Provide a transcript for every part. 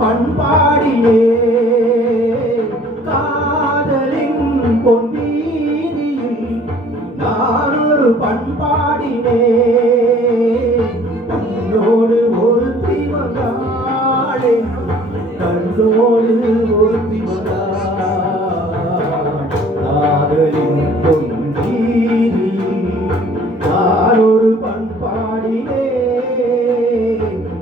பண்பாடியே காதலின் பொன்வீதியில் நானொரு பண்பாடினே கண்ணோடு ஒருத்தி வந்தாளே கண்ணோடு ஒருத்தி வந்தாள் காதலின் பொன்வீதியில் நானொரு பண்பாடினே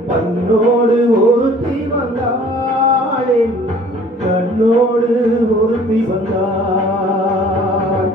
கண்ணோடு ஒருத்தி வந்தாளே கண்ணோடு ஒருத்தி வந்தாள்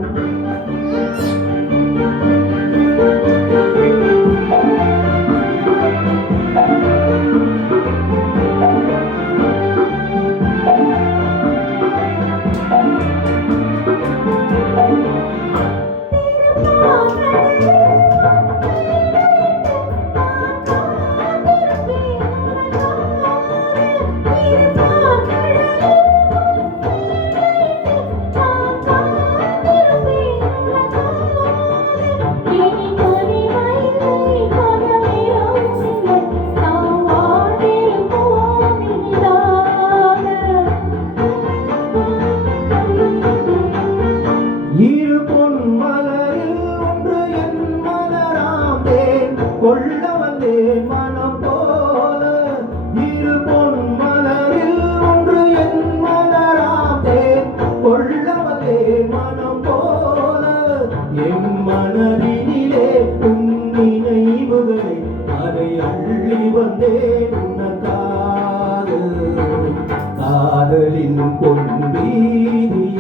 இரு பொன் மலரில் ஒன்று என் மலராம் தேன் கொள்ள வந்தேன் மனம் போல இரு பொன் மலரில் ஒன்று என் மலராம் தேன் கொள்ள வந்தேன் மனம் போல என் மனதினிலே உன் நினைவுகளை அதை அள்ளி வந்தேன் உனக்காக காதலின் பொன் வீதியில்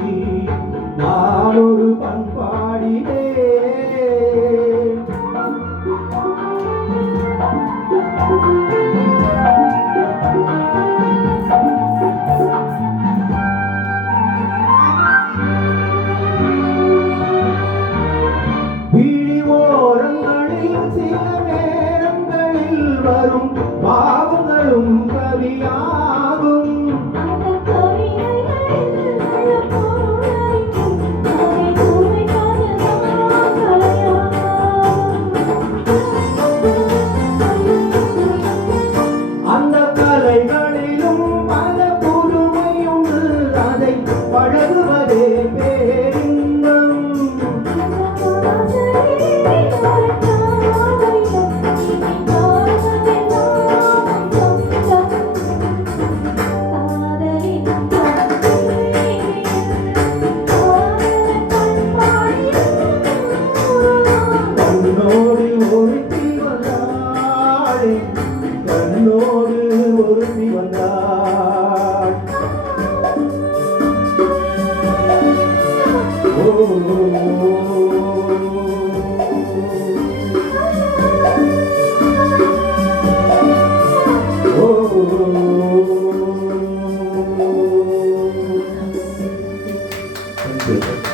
நான் ஒரு பண்பாடினே விழி ஓரங்களில் சில நேரங்களில் வரும் பாவங்களும் கவியாகும் பழகுவதே பேரின்பம் கண்ணோடு ஒருத்தி வந்தாளே கண்ணோடு ஒருத்தி வந்தாள் Thank you.